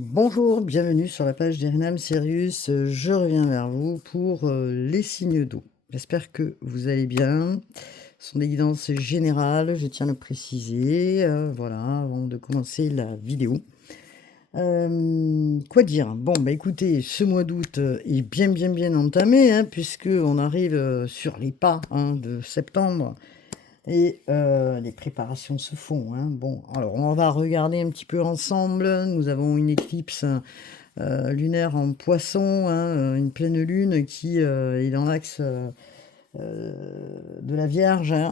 Bonjour, bienvenue sur la page d'Irinam Sirius. Je reviens vers vous pour les signes d'eau. J'espère que vous allez bien. Ce sont des guidances générales, je tiens à le préciser, voilà, avant de commencer la vidéo. Quoi dire? Bon, bah écoutez, ce mois d'août est bien entamé, hein, puisque on arrive sur les pas hein, de septembre. Et les préparations se font, hein. Bon, alors on va regarder un petit peu ensemble. Nous avons une éclipse lunaire en Poisson, hein, une pleine lune qui est dans l'axe de la Vierge, hein,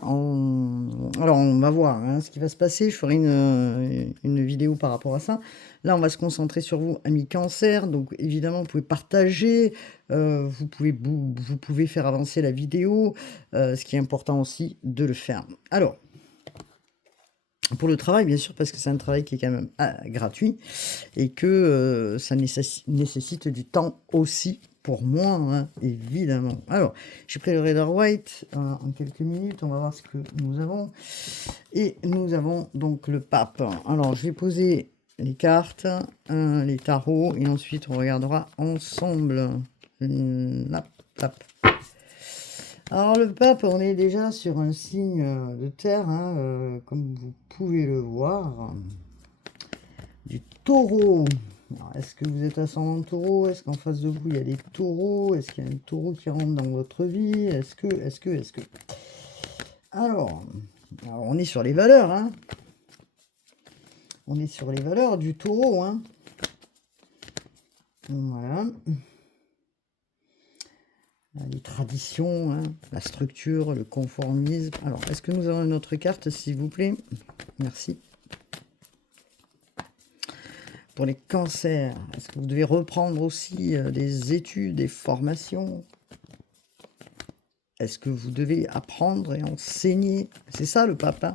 alors on va voir hein, ce qui va se passer. Je ferai une vidéo par rapport à ça. Là, on va se concentrer sur vous, amis Cancer. Donc, évidemment, vous pouvez partager, vous pouvez faire avancer la vidéo, ce qui est important aussi de le faire. Alors, pour le travail, bien sûr, parce que c'est un travail qui est quand même gratuit et que ça nécessite du temps aussi pour moi, hein, évidemment. Alors, j'ai pris le Rider White en quelques minutes. On va voir ce que nous avons. Et nous avons donc le pape. Alors, je vais poser les cartes, les tarots, et ensuite on regardera ensemble. Hop, hop. Alors le pape, on est déjà sur un signe de terre, hein, comme vous pouvez le voir, du taureau. Est-ce que vous êtes ascendant taureau? Est-ce qu'en face de vous, il y a des taureaux? Est-ce qu'il y a un taureau qui rentre dans votre vie? Est-ce que... Alors, on est sur les valeurs, hein. On est sur les valeurs du taureau, hein. Voilà. Les traditions, hein, la structure, le conformisme. Alors, est-ce que nous avons une autre carte, s'il vous plaît? Merci. Pour les cancers, est-ce que vous devez reprendre aussi des études, des formations? Est-ce que vous devez apprendre et enseigner? C'est ça le papa.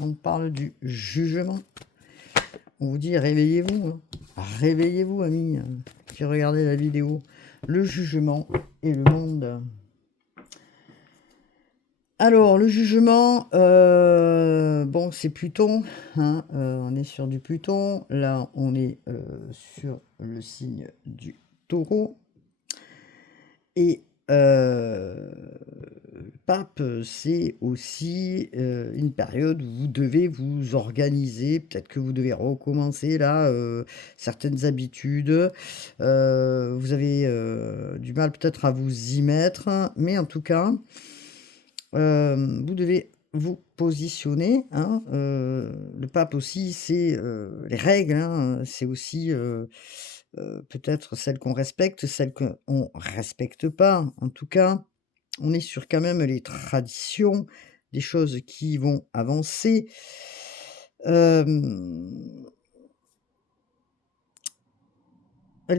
On parle du jugement. On vous dit réveillez-vous. Hein. Réveillez-vous, amis, qui regardez la vidéo. Le jugement et le monde. Alors, le jugement, bon, c'est Pluton, hein, on est sur du Pluton. Là, on est sur le signe du Taureau. Et le pape, c'est aussi une période où vous devez vous organiser. Peut-être que vous devez recommencer là certaines habitudes. Vous avez du mal peut-être à vous y mettre, mais en tout cas, vous devez vous positionner. Hein, le pape aussi, c'est les règles. Hein, c'est aussi peut-être celles qu'on respecte, celles qu'on ne respecte pas. En tout cas, on est sur quand même les traditions, des choses qui vont avancer. Elle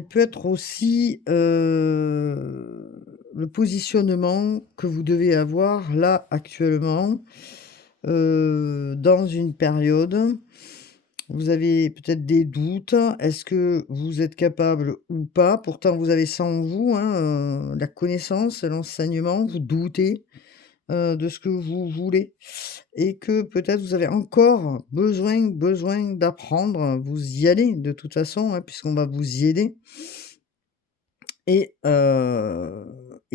peut être aussi le positionnement que vous devez avoir là actuellement dans une période. Vous avez peut-être des doutes. Est-ce que vous êtes capable ou pas? Pourtant, vous avez ça en vous, hein, la connaissance, l'enseignement. Vous doutez de ce que vous voulez et que peut-être vous avez encore besoin d'apprendre. Vous y allez de toute façon, hein, puisqu'on va vous y aider. Et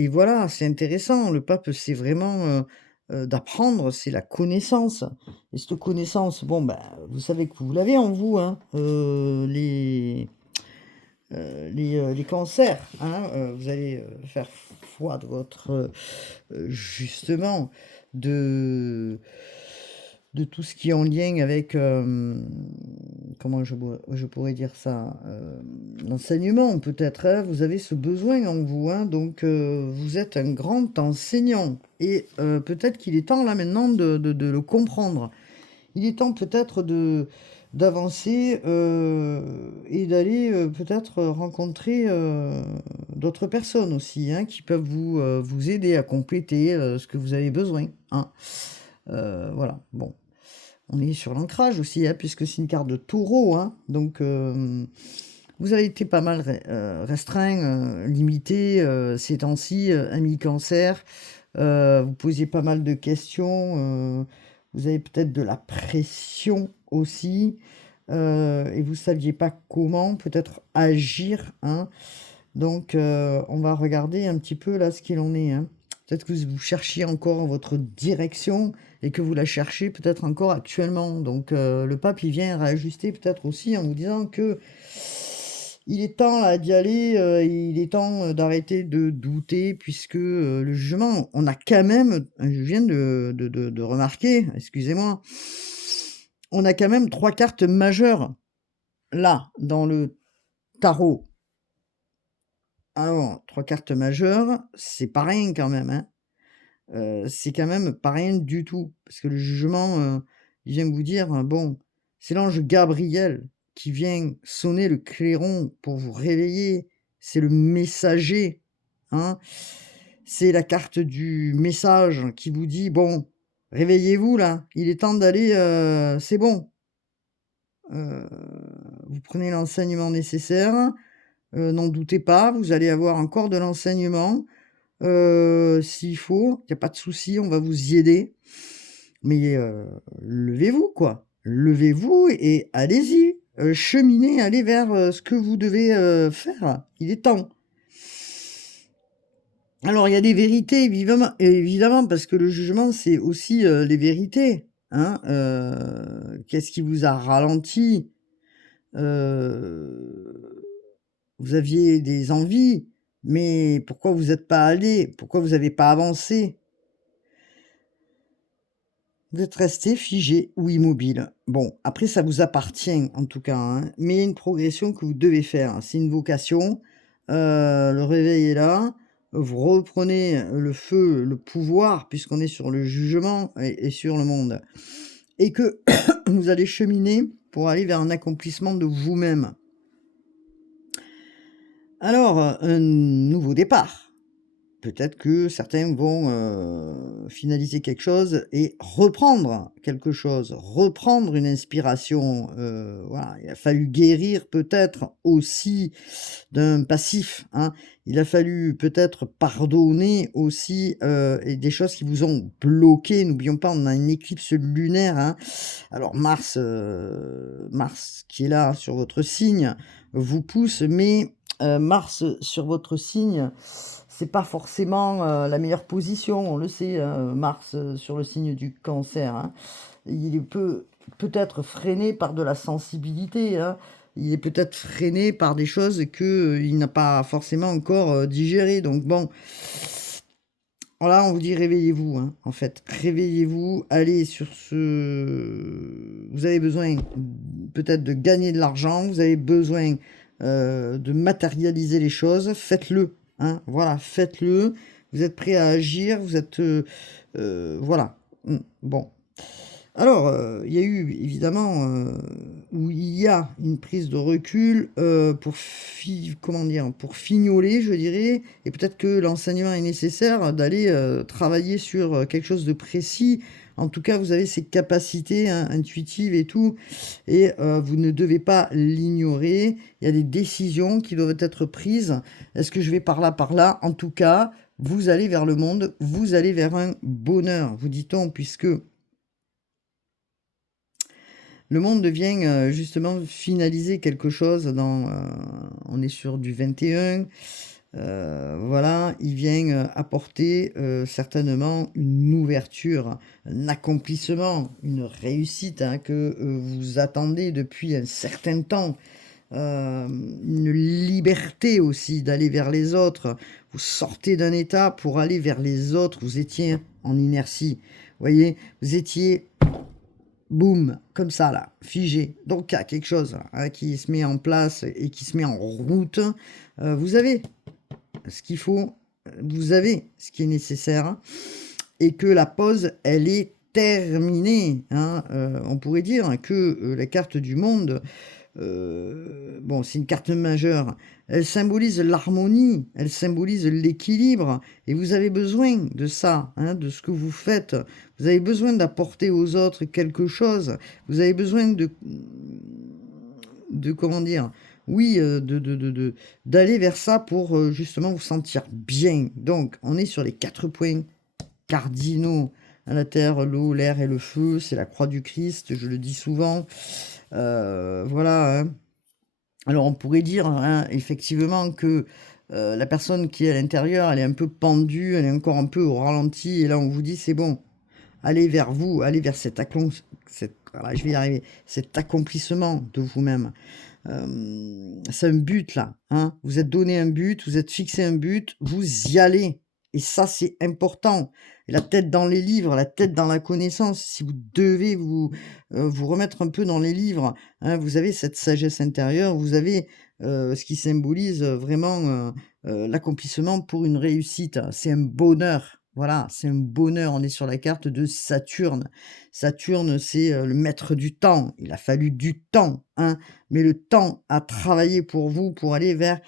voilà, c'est intéressant. Le pape, c'est vraiment d'apprendre, c'est la connaissance. Et cette connaissance, bon, ben, vous savez que vous l'avez en vous, hein, les cancers. Hein, vous allez faire foi de votre, justement, de tout ce qui est en lien avec, comment je pourrais dire ça? L'enseignement peut-être, hein. Vous avez ce besoin en vous, hein, donc vous êtes un grand enseignant et peut-être qu'il est temps là maintenant de le comprendre. Il est temps peut-être d'avancer et d'aller peut-être rencontrer d'autres personnes aussi, hein, qui peuvent vous aider à compléter ce que vous avez besoin, hein. Voilà, bon. On est sur l'ancrage aussi, hein, puisque c'est une carte de taureau, hein, donc vous avez été pas mal restreint, limité ces temps-ci, ami cancer. Vous posiez pas mal de questions, vous avez peut-être de la pression aussi. et vous saviez pas comment peut-être agir, hein. Donc, on va regarder un petit peu là ce qu'il en est, hein. Peut-être que vous cherchiez encore votre direction et que vous la cherchez peut-être encore actuellement. Donc, le pape, il vient réajuster peut-être aussi en vous disant que il est temps là d'y aller, il est temps, d'arrêter de douter puisque, le jugement, on a quand même, je viens de remarquer, excusez-moi, on a quand même 3 cartes majeures là, dans le tarot. Alors, 3 cartes majeures, c'est pas rien quand même, hein. C'est quand même pas rien du tout. Parce que le jugement, il vient vous dire, bon, c'est l'ange Gabriel qui vient sonner le clairon pour vous réveiller. C'est le messager, hein. C'est la carte du message qui vous dit: «Bon, réveillez-vous là, il est temps d'aller, c'est bon». Heu, Vous prenez l'enseignement nécessaire, n'en doutez pas, vous allez avoir encore de l'enseignement. S'il faut, il y a pas de souci, on va vous y aider. Mais, levez-vous quoi. Levez-vous et allez-y, cheminez, allez vers, ce que vous devez, faire. Il est temps. Alors il y a des vérités évidemment parce que le jugement c'est aussi, les vérités, hein. Qu'est-ce qui vous a ralenti? Heu, vous aviez des envies, mais pourquoi vous êtes pas allé? Pourquoi vous avez pas avancé? Vous êtes resté figé ou immobile. Bon, après ça vous appartient en tout cas, hein, mais il y a une progression que vous devez faire. C'est une vocation, le réveil est là, vous reprenez le feu, le pouvoir puisqu'on est sur le jugement et sur le monde et que vous allez cheminer pour aller vers un accomplissement de vous-même. Alors, un nouveau départ. Peut-être que certains vont, finaliser quelque chose et reprendre quelque chose, reprendre une inspiration, voilà. Il a fallu guérir peut-être aussi d'un passif, hein. Il a fallu peut-être pardonner aussi, et des choses qui vous ont bloqué. N'oublions pas, on a une éclipse lunaire, hein. Alors Mars qui est là sur votre signe vous pousse, mais, Mars sur votre signe, c'est pas forcément, la meilleure position. On le sait, Mars, sur le signe du Cancer, hein. Il peut peut-être freiné par de la sensibilité, hein. Il est peut-être freiné par des choses que, il n'a pas forcément encore, digérées. Donc bon, là, on vous dit réveillez-vous, hein, en fait. Réveillez-vous, allez sur ce vous avez besoin peut-être de gagner de l'argent, vous avez besoin, de matérialiser les choses, faites-le, hein, voilà, faites-le. Vous êtes prêt à agir, vous êtes, voilà. Bon. Alors, il y a eu évidemment, où il y a une prise de recul, pour comment dire? Pour fignoler, je dirais et peut-être que l'enseignement est nécessaire d'aller, travailler sur, quelque chose de précis. En tout cas, vous avez ces capacités, hein, intuitives et tout et vous ne devez pas l'ignorer. Il y a des décisions qui doivent être prises. Est-ce que je vais par là, par là? En tout cas, vous allez vers le monde, vous allez vers un bonheur, vous dit-on, puisque le monde vient, justement finaliser quelque chose dans, on est sur du 21, voilà, il vient, apporter, certainement une ouverture, un accomplissement, une réussite, hein, que, vous attendez depuis un certain temps. Une liberté aussi d'aller vers les autres. Vous sortez d'un état pour aller vers les autres, vous étiez en inertie. Vous voyez? Vous étiez boum, comme ça là, figé. Donc il y a quelque chose là, hein, qui se met en place et qui se met en route. Vous avez ce qu'il faut, vous avez ce qui est nécessaire et que la pause, elle est terminée, hein. On pourrait dire que, la carte du monde, bon, c'est une carte majeure. Elle symbolise l'harmonie, elle symbolise l'équilibre et vous avez besoin de ça, hein, de ce que vous faites. Vous avez besoin d'apporter aux autres quelque chose. Vous avez besoin de comment dire? Oui, d'aller vers ça pour, justement vous sentir bien. Donc on est sur les 4 points cardinaux, La terre, l'eau, l'air et le feu, c'est la croix du Christ, je le dis souvent. Voilà, hein. Alors on pourrait dire, hein, effectivement que, la personne qui est à l'intérieur, elle est un peu pendue, elle est encore un peu au ralenti et là on vous dit: «C'est bon, allez vers vous, allez vers voilà, je vais y arriver, cet accomplissement de vous-même». C'est un but là, hein. Vous êtes donné un but, vous êtes fixé un but, vous y allez et ça, c'est important. Et la tête dans les livres, la tête dans la connaissance. Si vous devez vous remettre un peu dans les livres, hein, vous avez cette sagesse intérieure, vous avez, ce qui symbolise, vraiment, l'accomplissement pour une réussite. C'est un bonheur, voilà, c'est un bonheur. On est sur la carte de Saturne. Saturne, c'est, le maître du temps. Il a fallu du temps, hein, mais le temps a travaillé pour vous, pour aller vers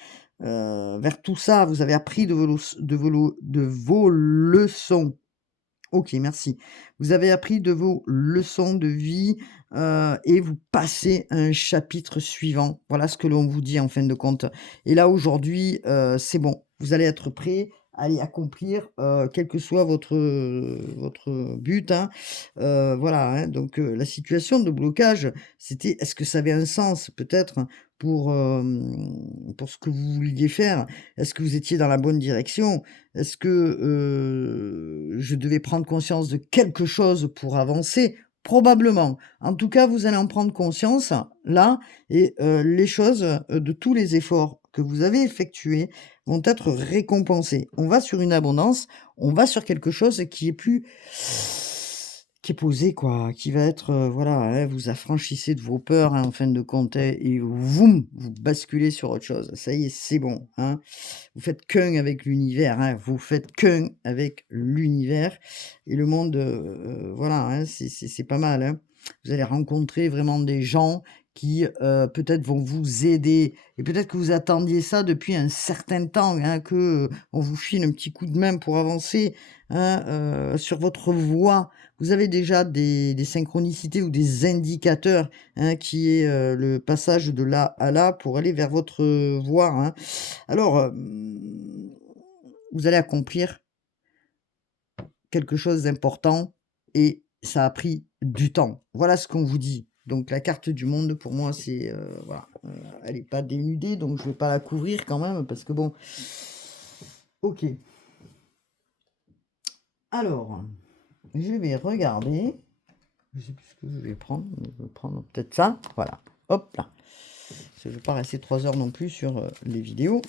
tout ça. Vous avez appris de vos leçons. OK, merci. Vous avez appris de vos leçons de vie, et vous passez à un chapitre suivant. Voilà ce que l'on vous dit en fin de compte. Et là aujourd'hui, c'est bon. Vous allez être prêt à aller accomplir, quel que soit votre but, hein. Voilà, hein, donc la situation de blocage, c'était est-ce que ça avait un sens peut-être pour ce que vous vouliez faire? Est-ce que vous étiez dans la bonne direction? Est-ce que, je devais prendre conscience de quelque chose pour avancer? Probablement. En tout cas, vous allez en prendre conscience, là et les choses, de tous les efforts que vous avez effectués vont être récompensés. On va sur une abondance, on va sur quelque chose qui est posé quoi, qui va être, voilà, hein, vous affranchissez de vos peurs, hein, en fin de compte, hein, et voum, vous basculez sur autre chose. Ça y est, c'est bon, hein. Vous faites qu'un avec l'univers, hein, vous faites qu'un avec l'univers et le monde, voilà, hein, c'est pas mal, hein. Vous allez rencontrer vraiment des gens qui, peut-être vont vous aider et peut-être que vous attendiez ça depuis un certain temps, hein, que, on vous file un petit coup de main pour avancer, hein, sur votre voie. Vous avez déjà des synchronicités ou des indicateurs, hein, qui est, le passage de là à là pour aller vers votre, voie, hein. Alors, vous allez accomplir quelque chose d'important et ça a pris du temps. Voilà ce qu'on vous dit. Donc la carte du monde pour moi c'est, voilà, elle est pas dénudée donc je vais pas la couvrir quand même parce que bon OK. Alors, je vais regarder, je sais plus ce que je vais prendre, je vais prendre peut-être ça, voilà, hop là. Parce que je vais pas rester 3 heures non plus sur, les vidéos.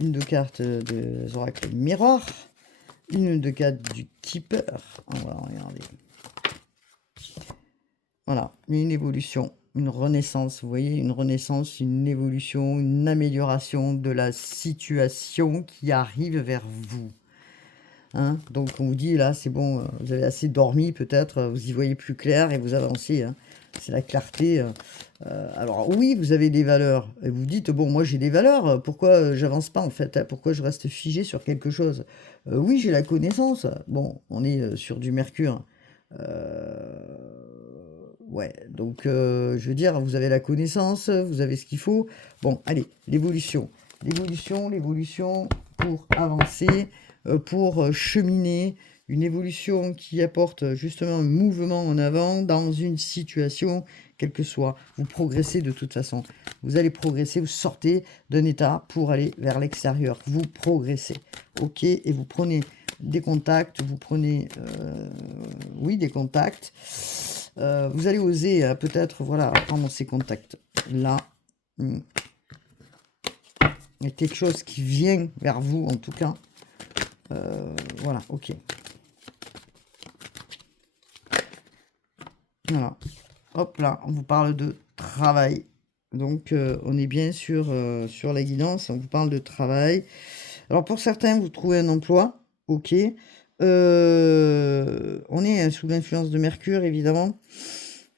Une de cartes des oracles miroirs. Une de cartes du Keeper. On va regarder. Voilà, une évolution, une renaissance. Vous voyez, une renaissance, une évolution, une amélioration de la situation qui arrive vers vous. Hein, donc on vous dit là, c'est bon, vous avez assez dormi peut-être, vous y voyez plus clair et vous avancez. Hein. C'est la clarté. Alors oui, vous avez des valeurs. Et vous dites, bon, moi j'ai des valeurs, pourquoi j'avance pas en fait? Hein, pourquoi je reste figé sur quelque chose? Oui, j'ai la connaissance. Bon, on est sur du Mercure. Ouais, donc je veux dire, vous avez la connaissance, vous avez ce qu'il faut. Bon, allez, l'évolution. L'évolution pour avancer, pour cheminer. Une évolution qui apporte justement un mouvement en avant dans une situation, quelle que soit. Vous progressez de toute façon. Vous allez progresser, vous sortez d'un état pour aller vers l'extérieur. Vous progressez. OK, et vous prenez des contacts, vous prenez, oui, des contacts. Vous allez oser peut-être, voilà, prendre ces contacts-là. Il y a quelque chose qui vient vers vous, en tout cas. Voilà, OK. Voilà. Hop là, on vous parle de travail. Donc, on est bien sur la guidance, on vous parle de travail. Alors, pour certains, vous trouvez un emploi, OK. On est sous l'influence de Mercure, évidemment.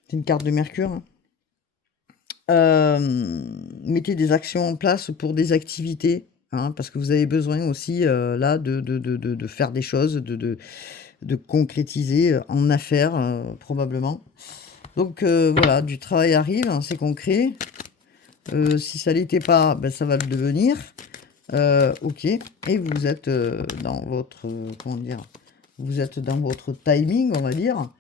C'est une carte de Mercure. Mettez des actions en place pour des activités, hein, parce que vous avez besoin aussi, là, de faire des choses, de concrétiser en affaires, probablement. Donc voilà, du travail arrive, hein, c'est concret. Si ça l'était pas, ben, ça va le devenir. OK. Et vous êtes dans votre, comment dire, Vous êtes dans votre timing, on va dire,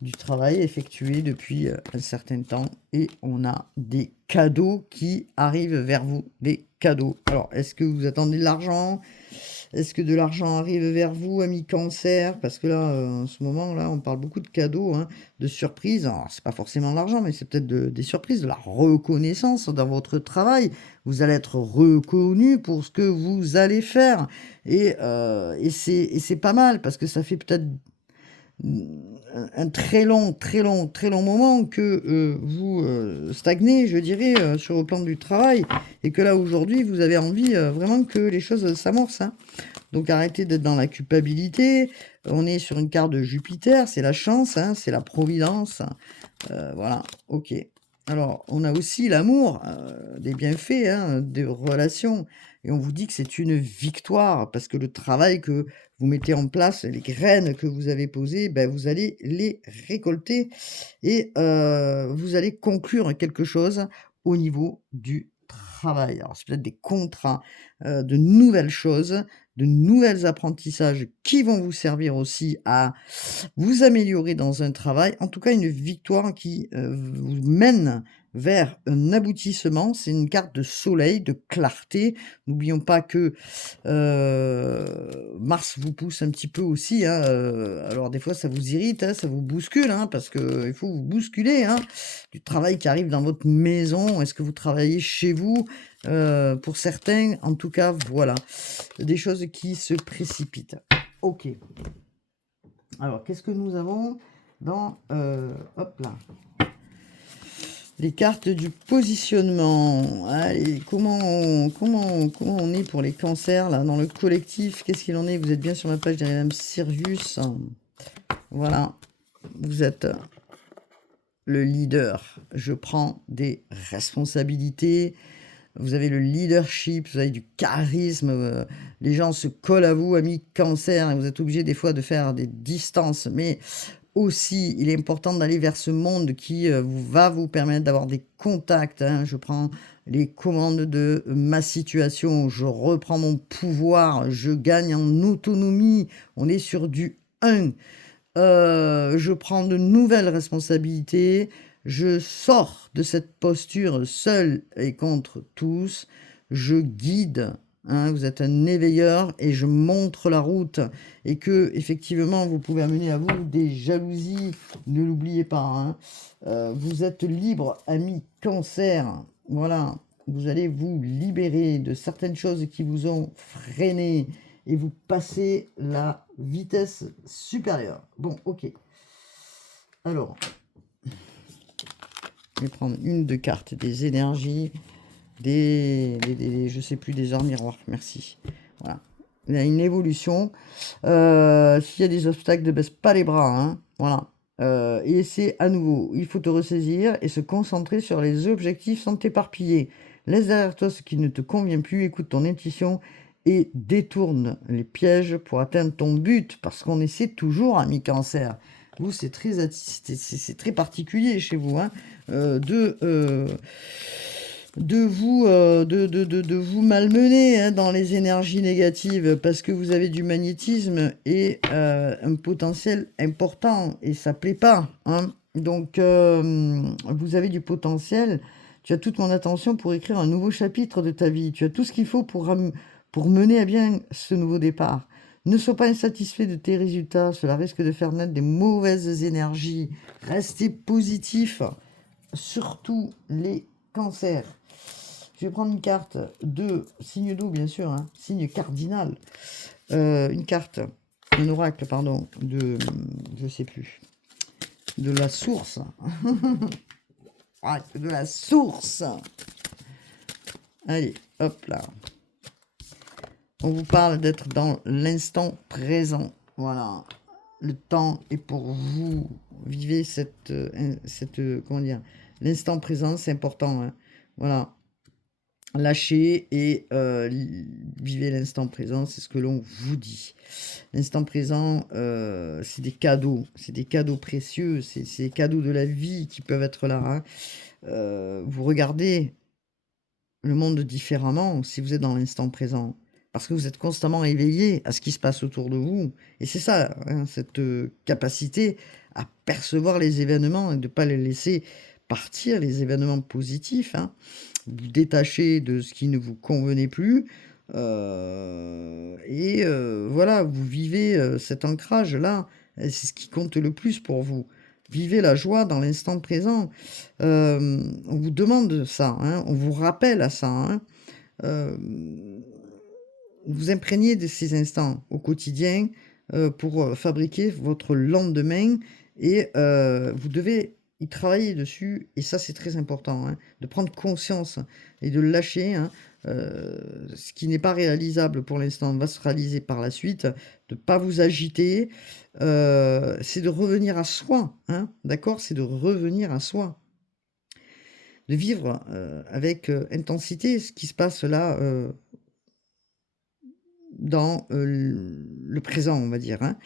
du travail effectué depuis un certain temps. Et on a des cadeaux qui arrivent vers vous. Des cadeaux. Alors, est-ce que vous attendez de l'argent? Est-ce que de l'argent arrive vers vous, ami Cancer? Parce que là, en ce moment-là, on parle beaucoup de cadeaux, hein, de surprises. Alors, c'est pas forcément l'argent, mais c'est peut-être des surprises, de la reconnaissance dans votre travail. Vous allez être reconnu pour ce que vous allez faire. Et c'est pas mal, parce que ça fait peut-être un très long moment que vous stagnez, je dirais, sur le plan du travail, et que là, aujourd'hui, vous avez envie vraiment que les choses s'amorcent, hein. Donc arrêtez d'être dans la culpabilité. On est sur une carte de Jupiter, c'est la chance, hein, c'est la providence. Voilà, ok. Alors, on a aussi l'amour, des bienfaits, hein, des relations. Et on vous dit que c'est une victoire, parce que le travail que vous mettez en place, les graines que vous avez posées, ben, vous allez les récolter. Et vous allez conclure quelque chose au niveau du travail. Alors, c'est peut-être des contrats, de nouvelles choses, de nouvelles apprentissages qui vont vous servir aussi à vous améliorer dans un travail. En tout cas, une victoire qui vous mène vers un aboutissement. C'est une carte de soleil, de clarté. N'oublions pas que Mars vous pousse un petit peu aussi, hein, alors des fois ça vous irrite, hein, ça vous bouscule, hein, parce que il faut vous bousculer, hein. Du travail qui arrive dans votre maison. Est-ce que vous travaillez chez vous? Pour certains, en tout cas, voilà. Des choses qui se précipitent. OK. Alors, qu'est-ce que nous avons dans... hop là. Les cartes du positionnement. Allez, comment on est pour les cancers, là, dans le collectif? Qu'est-ce qu'il en est? Vous êtes bien sur ma page derrière Madame Sirius. Voilà. Vous êtes le leader. Je prends des responsabilités. Vous avez le leadership, vous avez du charisme. Les gens se collent à vous, amis cancer, et vous êtes obligé des fois de faire des distances, mais aussi, il est important d'aller vers ce monde qui va vous permettre d'avoir des contacts, hein. Je prends les commandes de ma situation, je reprends mon pouvoir, je gagne en autonomie. On est sur du 1. Je prends de nouvelles responsabilités. Je sors de cette posture seul et contre tous. Je guide. Hein, vous êtes un éveilleur et je montre la route, et que effectivement vous pouvez amener à vous des jalousies, ne l'oubliez pas, hein. Vous êtes libre, ami cancer, voilà, vous allez vous libérer de certaines choses qui vous ont freiné et vous passez la vitesse supérieure. Bon, ok, alors je vais prendre une de cartes des énergies, je sais plus, des arts miroirs, merci. Voilà, il y a une évolution. S'il y a des obstacles, ne baisse pas les bras, hein. Voilà. Et c'est à nouveau, il faut te ressaisir et se concentrer sur les objectifs sans t'éparpiller. Laisse derrière toi ce qui ne te convient plus, écoute ton intuition et détourne les pièges pour atteindre ton but, parce qu'on essaie toujours, ami cancer. Vous, c'est très particulier chez vous, hein, de vous malmener, hein, dans les énergies négatives, parce que vous avez du magnétisme et un potentiel important, et ça plaît pas, hein. Donc vous avez du potentiel, tu as toute mon attention pour écrire un nouveau chapitre de ta vie, tu as tout ce qu'il faut pour mener à bien ce nouveau départ. Ne sois pas insatisfait de tes résultats, cela risque de faire naître des mauvaises énergies. Restez positif, surtout les cancers. Je vais prendre une carte de signe d'eau, bien sûr, hein, signe cardinal. Une carte, un oracle, pardon, je sais plus, de la source. De la source. Allez, hop là. On vous parle d'être dans l'instant présent. Voilà. Le temps est pour vous. Vivez comment dire, l'instant présent, c'est important, hein. Voilà. Lâchez et vivez l'instant présent, c'est ce que l'on vous dit. L'instant présent, c'est des cadeaux précieux, c'est des cadeaux de la vie qui peuvent être là, hein. Vous regardez le monde différemment si vous êtes dans l'instant présent. parce que vous êtes constamment éveillé à ce qui se passe autour de vous. Et c'est ça, hein, cette capacité à percevoir les événements et de ne pas les laisser partir, les événements positifs, hein. Vous détacher de ce qui ne vous convenait plus. Voilà, vous vivez cet ancrage-là. Et c'est ce qui compte le plus pour vous. Vivez la joie dans l'instant présent. On vous demande ça, hein, on vous rappelle à ça, hein. Vous imprégnez de ces instants au quotidien pour fabriquer votre lendemain et vous devez y travailler dessus et ça c'est très important, hein, de prendre conscience et de le lâcher, hein. Ce qui n'est pas réalisable pour l'instant va se réaliser par la suite, de ne pas vous agiter, c'est de revenir à soi, hein, d'accord? C'est de revenir à soi, de vivre avec intensité ce qui se passe là dans le présent, on va dire, hein.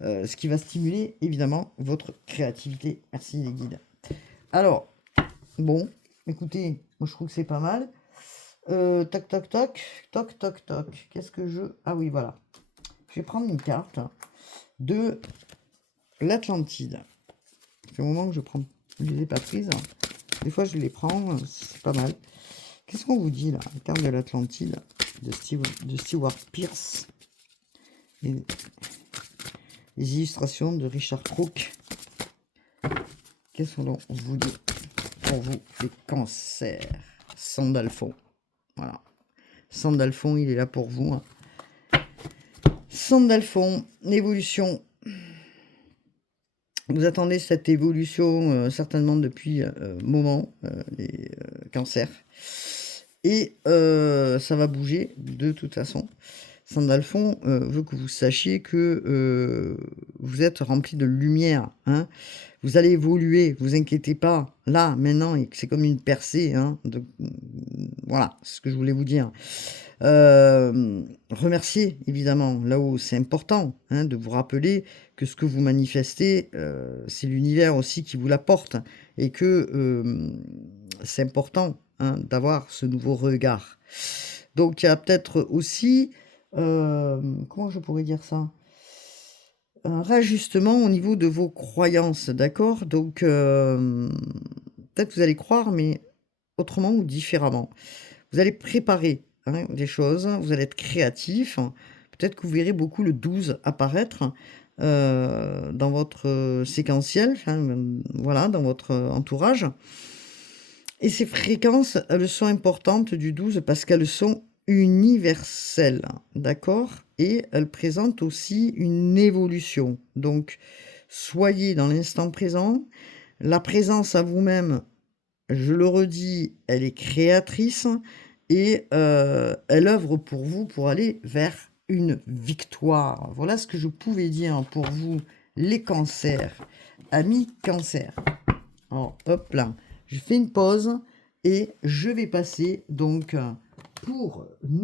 Ce qui va stimuler évidemment votre créativité. Merci les guides. Alors, bon, écoutez, moi je trouve que c'est pas mal. Toc, toc, toc, toc, toc, toc. Qu'est-ce que je... Ah oui, voilà. Je vais prendre une carte de l'Atlantide. Ça fait un moment que je prends... Je ne les ai pas prises. Des fois, je les prends, c'est pas mal. Qu'est-ce qu'on vous dit, là? La carte de l'Atlantide de Stewart Pearce. Et les illustrations de Richard Crook. Qu'est-ce qu'on vous dit pour vous, les cancers? Sandalphon. Voilà. Sandalphon, il est là pour vous, hein. Sandalphon, évolution. Vous attendez cette évolution certainement depuis moment, les cancers. Et ça va bouger de toute façon. Sandalphon veut que vous sachiez que vous êtes rempli de lumière, hein. Vous allez évoluer, vous inquiétez pas. Là, maintenant, c'est comme une percée, hein. Donc, voilà, c'est ce que je voulais vous dire. Remerciez, évidemment, là-haut, c'est important, hein, de vous rappeler que ce que vous manifestez, c'est l'univers aussi qui vous l'apporte. Et que c'est important, hein, d'avoir ce nouveau regard. Donc, il y a peut-être aussi... comment je pourrais dire ça? Un réajustement au niveau de vos croyances, d'accord? Donc, peut-être que vous allez croire, mais autrement ou différemment. Vous allez préparer, hein, des choses, vous allez être créatif. Peut-être que vous verrez beaucoup le 12 apparaître dans votre séquentiel, hein, voilà, dans votre entourage. Et ces fréquences, elles sont importantes du 12 parce qu'elles sont universelles, d'accord? Et elles présentent aussi une évolution. Donc, soyez dans l'instant présent. La présence à vous-même, je le redis, elle est créatrice et elle œuvre pour vous pour aller vers une victoire. Voilà ce que je pouvais dire pour vous, les cancers. Amis cancers. Alors, hop là. Je fais une pause et je vais passer donc pour nous.